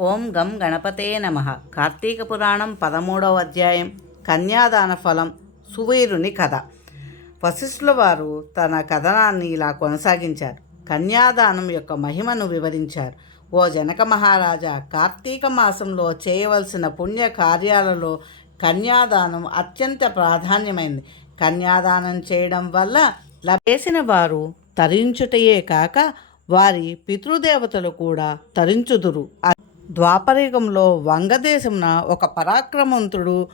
ఓం గం గణపతే నమ. కార్తీక పురాణం పదమూడవ అధ్యాయం. కన్యాదాన ఫలం. సువీరుని కథ. వశిష్ఠుల వారు తన కథనాన్ని ఇలా కొనసాగించారు. కన్యాదానం యొక్క మహిమను వివరించారు. ఓ జనక మహారాజా కార్తీక మాసంలో చేయవలసిన పుణ్య కార్యాలలో కన్యాదానం అత్యంత ప్రాధాన్యమైంది. కన్యాదానం చేయడం వల్ల లభేసిన వారు తరించుటయే కాక వారి పితృదేవతలు కూడా తరించుదురు. ద్వాపరయుగంలో వంగదేశమున ఒక పరాక్రమవంతుడు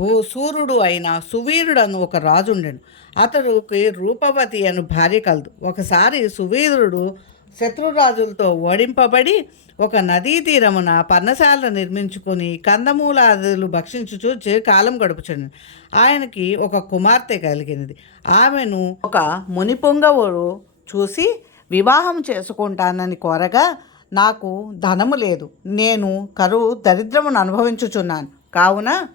ఓ సూర్యుడు అయిన సువీరుడను ఒక రాజుండెను అతడికి అతడుకి రూపవతి అను భార్య కలదు. ఒకసారి సువీరుడు శత్రురాజులతో ఓడింపబడి ఒక నదీ తీరమున పర్ణశాల నిర్మించుకొని కందమూలాదులు భక్షించుచు చే- కాలం గడుపుచుండి ఆయనకి ఒక కుమార్తె కలిగినది. ఆమెను ఒక మునిపొంగవుడు చూసి వివాహం చేసుకుంటానని కోరగా నాకు ధనము లేదు. నేను కరువు దరిద్రమును అనుభవించుచున్నాను. కావున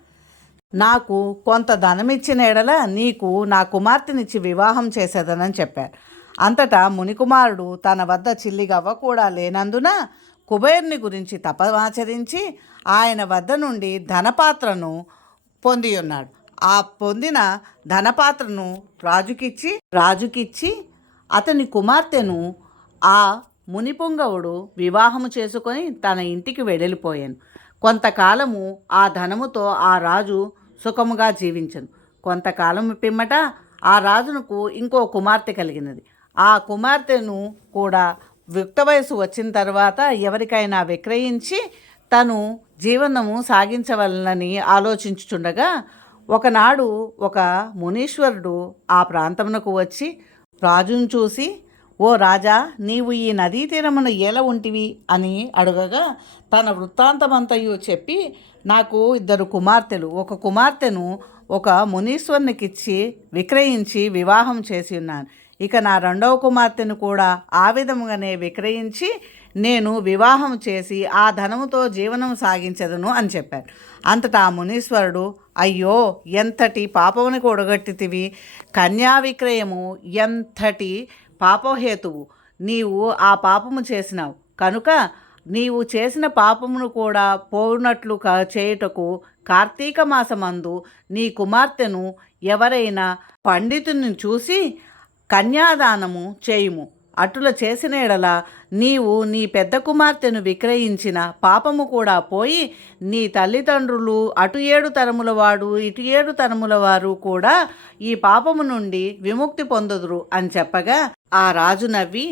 నాకు కొంత ధనమిచ్చిన ఎడల నీకు నా కుమార్తెనిచ్చి వివాహం చేసేదనని చెప్పారు. అంతటా మునికుమారుడు తన వద్ద చిల్లిగవ్వ కూడా లేనందున కుబేర్ని గురించి తపమాచరించి ఆయన వద్ద నుండి ధనపాత్రను పొంది ఉన్నాడు ఆ పొందిన ధనపాత్రను రాజుకిచ్చి రాజుకిచ్చి అతని కుమార్తెను ఆ మునిపొంగవుడు వివాహము చేసుకొని తన ఇంటికి వెడలిపోయాను. కొంతకాలము ఆ ధనముతో ఆ రాజు సుఖముగా జీవించను. కొంతకాలము పిమ్మట ఆ రాజునకు ఇంకో కుమార్తె కలిగినది. ఆ కుమార్తెను కూడా యుక్త వయసు వచ్చిన తర్వాత ఎవరికైనా విక్రయించి తను జీవనము సాగించవలనని ఆలోచించుచుండగా ఒకనాడు ఒక మునీశ్వరుడు ఆ ప్రాంతమునకు వచ్చి రాజును చూసి ఓ రాజా నీవు ఈ నదీ తీరమున ఎలా ఉంటివి? అని అడగగా తన వృత్తాంతమంతయు చెప్పి నాకు ఇద్దరు కుమార్తెలు. ఒక కుమార్తెను ఒక మునీశ్వరునికిచ్చి విక్రయించి వివాహం చేసి ఉన్నాను. ఇక నా రెండవ కుమార్తెను కూడా ఆ విధముగానే విక్రయించి నేను వివాహం చేసి ఆ ధనముతో జీవనం సాగించదును అని చెప్పారు అంతటా ఆ మునీశ్వరుడు అయ్యో ఎంతటి పాపమునికి ఒడగట్టితివి? కన్యా విక్రయము ఎంతటి పాపహేతువు. నీవు ఆ పాపము చేసినావు. కనుక నీవు చేసిన పాపమును కూడా పోనట్లు చేయుటకు కార్తీక మాసమందు నీ కుమార్తెను ఎవరైనా పండితుని చూసి కన్యాదానము చేయుము. అటుల చేసిన ఎడల నీవు నీ పెద్ద కుమార్తెను విక్రయించిన పాపము కూడా పోయి నీ తల్లిదండ్రులు అటు ఏడు తరముల వాడు ఇటు ఏడు తరముల వారు కూడా ఈ పాపము నుండి విముక్తి పొందుదురు అని చెప్పగా ఆ రాజు నవ్వి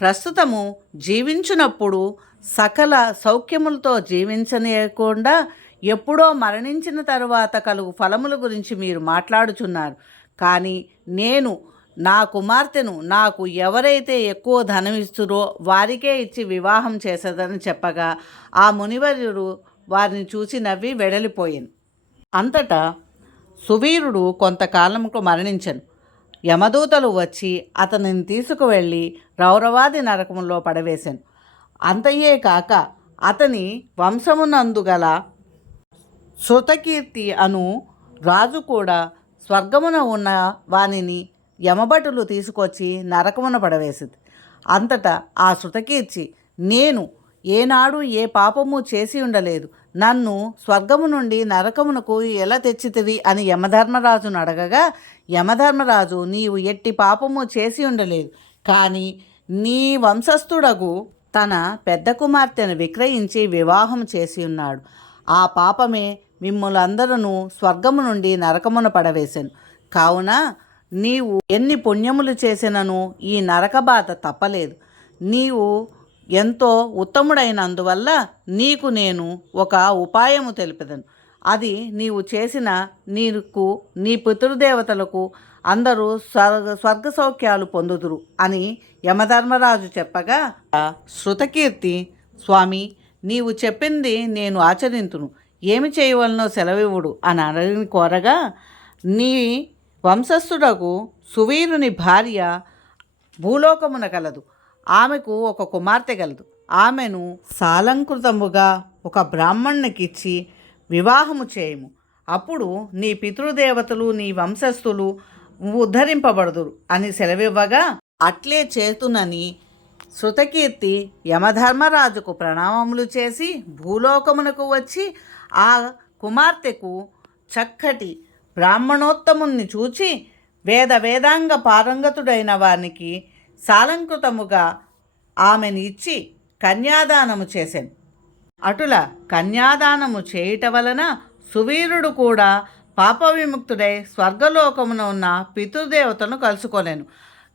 ప్రస్తుతము జీవించినప్పుడు సకల సౌఖ్యములతో జీవించనీయకుండా ఎప్పుడో మరణించిన తరువాత కలుగు ఫలముల గురించి మీరు మాట్లాడుచున్నారు. కానీ నేను నా కుమార్తెను నాకు ఎవరైతే ఎక్కువ ధనం ఇస్తురో వారికే ఇచ్చి వివాహం చేసేదని చెప్పగా ఆ మునివర్యుడు వారిని చూసి నవ్వి వెడలిపోయాను. అంతటా సువీరుడు కొంతకాలంకు మరణించను. యమదూతలు వచ్చి అతనిని తీసుకువెళ్ళి రౌరవాది నరకములో పడవేశాను. అంతయే కాక అతని వంశమునందు గల శృతకీర్తి అను రాజు కూడా స్వర్గమున ఉన్న వానిని యమభటులు తీసుకొచ్చి నరకమున పడవేసింది. అంతటా ఆ శృతకీర్చి నేను ఏనాడు ఏ పాపము చేసి ఉండలేదు. నన్ను స్వర్గము నుండి నరకమునకు ఎలా తెచ్చితివి? అని యమధర్మరాజును అడగగా యమధర్మరాజు నీవు ఎట్టి పాపము చేసి ఉండలేదు. కానీ నీ వంశస్థుడగు తన పెద్ద కుమార్తెను విక్రయించి వివాహం చేసి ఉన్నాడు. ఆ పాపమే మిమ్మలందరూ స్వర్గము నుండి నరకమున పడవేశాను కావున నీవు ఎన్ని పుణ్యములు చేసినను ఈ నరక బాధ తప్పలేదు. నీవు ఎంతో ఉత్తముడైనందువల్ల నీకు నేను ఒక ఉపాయము తెలిపెదను. అది నీవు చేసిన నీకు నీ పితృదేవతలకు అందరూ స్వర్గ స్వర్గ సౌఖ్యాలు పొందుదురు అని యమధర్మరాజు చెప్పగా శృతకీర్తి స్వామి నీవు చెప్పింది నేను ఆచరింతును. ఏమి చేయవలనో సెలవివుడు అని అడగని కోరగా నీ వంశస్థుడకు సువీరుని భార్య భూలోకమున కలదు ఆమెకు ఒక కుమార్తె కలదు ఆమెను సాలంకృతముగా ఒక బ్రాహ్మణునికిచ్చి వివాహము చేయము. అప్పుడు నీ పితృదేవతలు నీ వంశస్థులు ఉద్ధరింపబడుదురు అని సెలవివ్వగా అట్లే చేతునని శృతకీర్తి యమధర్మరాజుకు ప్రణామములు చేసి భూలోకమునకు వచ్చి ఆ కుమార్తెకు చక్కటి బ్రాహ్మణోత్తముణ్ణి చూచి వేద వేదాంగ పారంగతుడైన వానికి సాలంకృతముగా ఆమెను ఇచ్చి కన్యాదానము చేశాను అటుల కన్యాదానము చేయుట వలన సువీరుడు కూడా పాప విముక్తుడై స్వర్గలోకమున ఉన్న పితృదేవతను కలుసుకోలేను.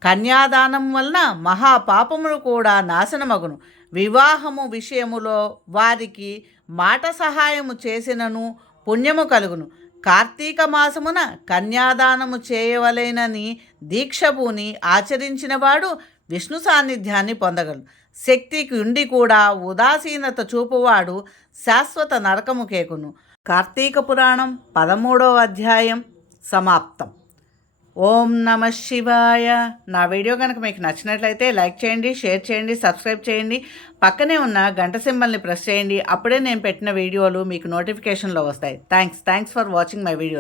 కన్యాదానం వలన మహాపాపములు కూడా నాశనమగును. వివాహము విషయములో వారికి మాట సహాయము చేసినను పుణ్యము కలుగును. కార్తీక మాసమున కన్యాదానము చేయవలేనని దీక్షభూని ఆచరించినవాడు విష్ణు సాన్నిధ్యాన్ని పొందగలడు. శక్తికి ఉండి కూడా ఉదాసీనత చూపువాడు శాశ్వత నరకము కేకును. కార్తీక పురాణం పదమూడవ అధ్యాయం సమాప్తం. ఓం నమ శివాయ. నా వీడియో కనుక మీకు నచ్చినట్లయితే లైక్ చేయండి షేర్ చేయండి సబ్స్క్రైబ్ చేయండి. పక్కనే ఉన్న గంట సింబల్ని ప్రెస్ చేయండి. అప్పుడే నేను పెట్టిన వీడియోలు మీకు నోటిఫికేషన్లో వస్తాయి. Thanks. Thanks for watching my video.